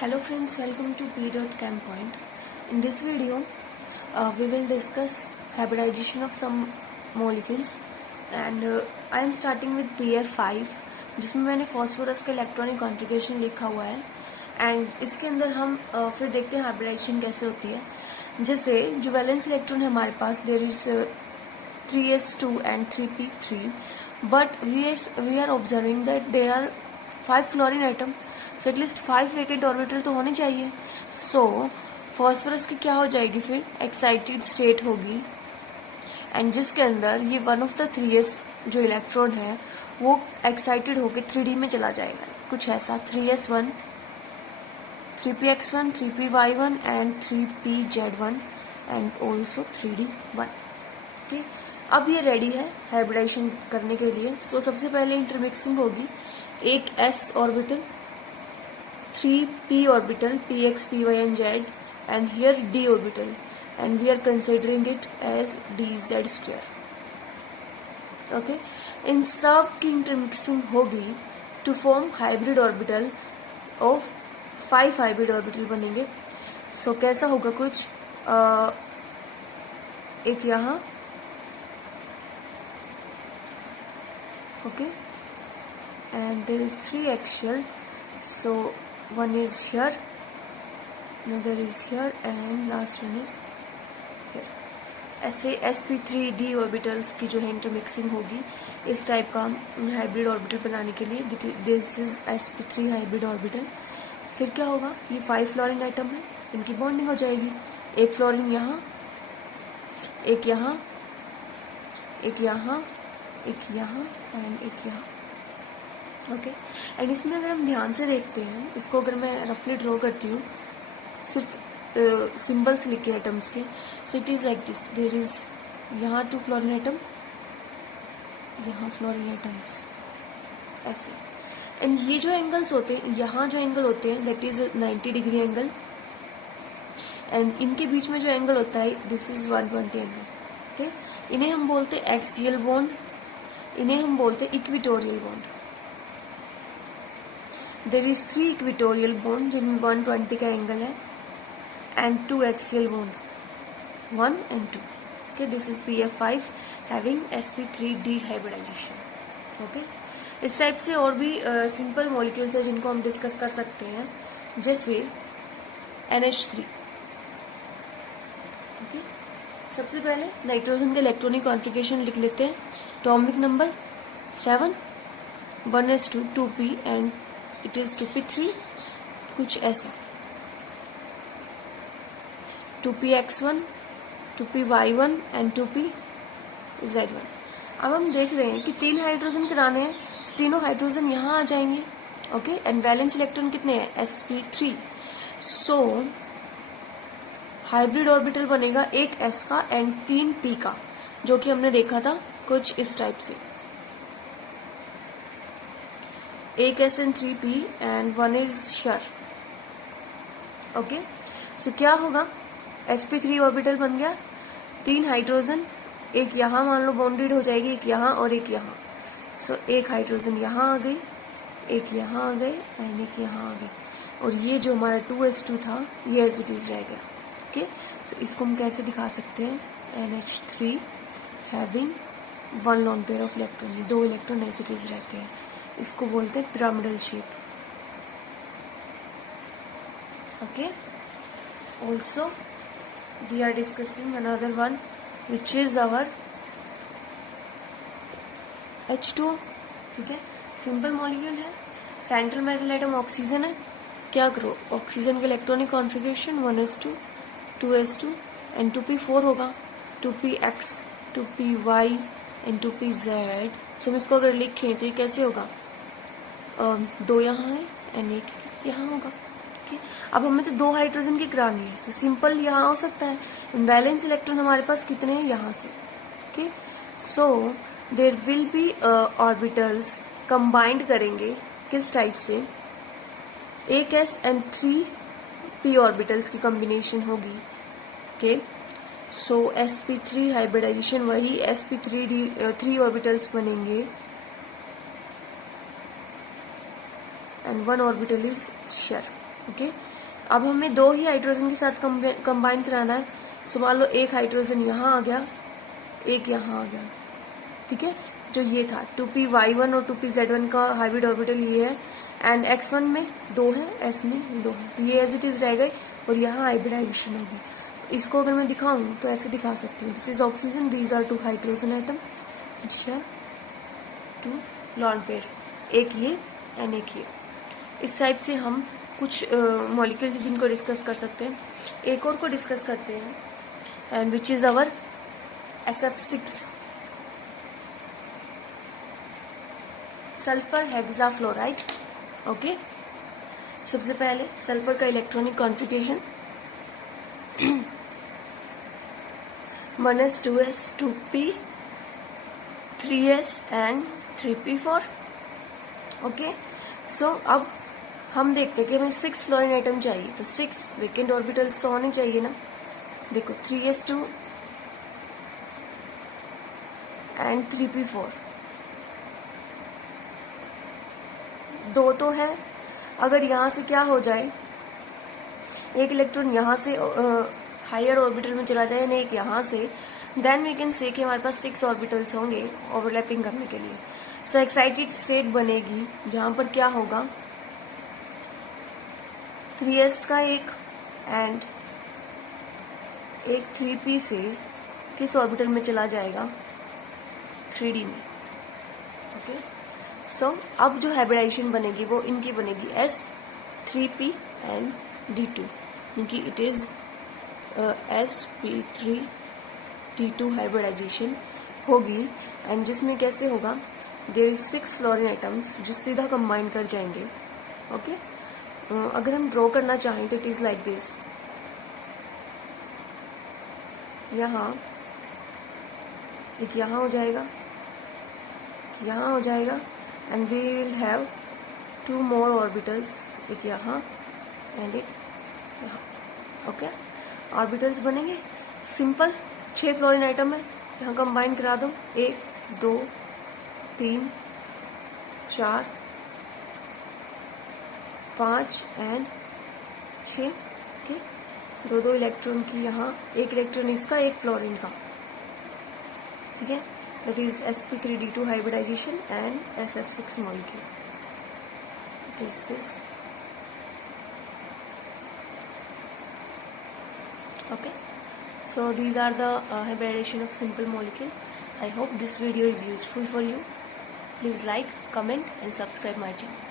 Hello friends, welcome to P.Chem Point. In this video, we will discuss hybridization of some molecules and I am starting with PF5 जिसमें मैंने phosphorus का electronic configuration लिखा हुआ है and इसके अंदर हम फिर देखते हैं हाइब्रिडाइजेशन कैसे होती है। जैसे जो वैलेंस इलेक्ट्रॉन है हमारे पास there is 3s2 and 3p3 but we are observing that there are 5 fluorine atom so at least 5 vacant orbital तो होने चाहिए। सो फॉस्फोरस की क्या हो जाएगी फिर एक्साइटेड स्टेट होगी एंड जिसके अंदर ये वन ऑफ द 3s जो इलेक्ट्रॉन है वो एक्साइटेड होकर 3D में चला जाएगा कुछ ऐसा 3s1 3px1 3py1 and 3pz1 and also 3d1। ठीक, अब ये रेडी है हाइब्रिडाइजेशन करने के लिए। सो सबसे पहले इंटरमिक्सिंग होगी, एक s orbital 3p orbital px py and z and here d orbital and we are considering it as dz square। okay, इन सब की इंटरमिक्सिंग होगी to form hybrid orbital of 5 hybrid orbital बनेंगे। सो कैसा होगा कुछ एक यहाँ okay and there is 3 axial, so one is here, another is here and last one is here। ऐसे sp3d ऑर्बिटल्स की जो है इंटरमिक्सिंग होगी इस टाइप का हाइब्रिड ऑर्बिटल बनाने के लिए। This is sp3 hybrid orbital. फिर क्या होगा, ये 5 फ्लोरीन आइटम है, इनकी बॉन्डिंग हो जाएगी, एक फ्लोरीन यहाँ, एक यहाँ, एक यहाँ, एक यहाँ एंड एक यहाँ। ओके एंड इसमें अगर हम ध्यान से देखते हैं, इसको अगर मैं रफली ड्रॉ करती हूँ सिर्फ सिंबल्स लिखे एटम्स के, so it is like this, there is यहाँ 2 फ्लोरीन एटम, यहाँ फ्लोरीन एटम्स ऐसे। एंड ये जो एंगल्स होते हैं, यहाँ जो एंगल होते हैं that is 90 degree angle and इनके बीच में जो एंगल होता है दिस इज 120 एंगल। ठीक, इन्हें हम बोलते हैं एक्सियल बॉन्ड, इन्हें हम बोलते हैं equatorial bond. There is 3 equatorial bond जिनमें 120 का एंगल है and 2 axial bond 1 and 2। Okay, this is PF5 having sp3d hybridization. Okay, इस टाइप से और भी सिंपल मॉलिक्यूल्स है जिनको हम डिस्कस कर सकते हैं, जैसे NH3। ओके, सबसे पहले नाइट्रोजन का इलेक्ट्रॉनिक कॉन्फ़िगरेशन लिख लेते हैं। Atomic number 7 1s2 2p and it is 2p3 कुछ ऐसा, 2px1 2py1 एंड 2pz1। अब हम देख रहे हैं कि 3 हाइड्रोजन कराने हैं, तीनों हाइड्रोजन यहाँ आ जाएंगे। ओके एंड वैलेंस इलेक्ट्रॉन कितने हैं sp3। सो हाइब्रिड ऑर्बिटल बनेगा एक s का एंड 3 p का, जो कि हमने देखा था कुछ इस टाइप से, एक s and 3p and 1 is here। Okay, सो क्या होगा, sp3 ऑर्बिटल बन गया, 3 हाइड्रोजन, एक यहाँ मान लो बाउंडेड हो जाएगी, एक यहाँ और एक यहाँ। सो एक हाइड्रोजन यहाँ आ गई, एक यहाँ आ गई एंड एक यहाँ आ गई, और ये जो हमारा 2s2 था ये एज इट इज रह गया। ओके, सो इसको हम कैसे दिखा सकते हैं, NH3 having 1 lone pair of electron, 2 electron as it is रहते हैं, इसको बोलते हैं pyramidal shape. Okay, also we are discussing another one which is our H2। ठीक है, सिंपल मॉलिक्यूल है, सेंट्रल मेटल एटम ऑक्सीजन है। क्या करो, ऑक्सीजन के electronic configuration 1s2 2s2 and 2p4 होगा, 2px 2py एंड 2pz। सो हम इसको अगर लिखें तो ये कैसे होगा, 2 यहाँ है एंड एक यहाँ होगा। ठीक है, अब हमें तो 2 हाइड्रोजन की करानी है तो सिंपल यहाँ हो सकता है। बैलेंस इलेक्ट्रॉन हमारे पास कितने हैं यहाँ से। Okay, so there will be orbitals combined करेंगे किस टाइप से, एक s एंड 3 p ऑर्बिटल्स की कॉम्बिनेशन होगी। ओके, सो sp3 हाइब्रिडाइजेशन वही sp3d 3 ऑर्बिटल्स बनेंगे and 1 orbital is shear। Okay, अब हमें 2 ही हाइड्रोजन के साथ कंबाइन कराना है। सो मान लो एक हाइड्रोजन यहाँ आ गया, एक यहाँ आ गया, ठीक है। जो ये था 2p(y1) और 2p(z1) का हाइब्रिड ऑर्बिटल ये है, एंड x1 में 2 है, s में 2 है, तो ये एज इट इज रहेगा और यहाँ हाइब्रिडाइजेशन होगी। इसको अगर मैं दिखाऊं तो ऐसे दिखा सकती हूँ, this is oxygen, these are 2 hydrogen atom, अच्छा 2 लॉन पेयर, एक ये एंड एक ये। इस टाइप से हम कुछ मॉलिक्यूल्स जिनको डिस्कस कर सकते हैं। एक और को डिस्कस करते हैं, and which is our SF6 sulphur hexafluoride. Okay, सबसे पहले सल्फर का electronic configuration 1s 2s 2p 3s and 3p4। Okay, so अब हम देखते हैं कि हमें 6 फ्लोरीन एटम चाहिए, तो 6 वेकेंट ऑर्बिटल्स तो होने चाहिए ना। देखो 3s2 एंड 3p4, 2 तो है। अगर यहाँ से क्या हो जाए, एक इलेक्ट्रॉन यहाँ से हायर ऑर्बिटल में चला जाए, एक यहाँ से, देन वी कैन से कि हमारे पास 6 ऑर्बिटल्स होंगे ओवरलैपिंग करने के लिए। सो एक्साइटेड स्टेट बनेगी जहां पर क्या होगा, 3s का एक एंड एक 3p से किस ऑर्बिटल में चला जाएगा, 3d में। ओके, सो अब जो हाइब्रिडाइजेशन बनेगी वो इनकी बनेगी s3p एंड d2, क्योंकि इट इज sp3d2 हाइब्रिडाइजेशन होगी। एंड जिसमें कैसे होगा, देयर इज 6 फ्लोरीन एटम्स जो सीधा कंबाइन कर जाएंगे। ओके, अगर हम ड्रॉ करना चाहें तो इट इज लाइक दिस, यहाँ एक यहाँ हो जाएगा, यहाँ हो जाएगा, and we will have 2 more orbitals, एक यहाँ एंड एक यहाँ। ओके, ऑर्बिटल्स बनेंगे सिंपल, 6 फ्लोरीन एटम है, यहाँ कंबाइन करा दो, 1 2 3 4 5 एंड 6। ओके, 2 इलेक्ट्रॉन की यहाँ, एक इलेक्ट्रॉन इसका, एक फ्लोरीन का, ठीक है। That is sp3d2 hybridization and SF6 molecule. It is this. Okay, so these are the hybridization of simple molecule. I hope this video is useful for you. Please like, comment and subscribe my channel.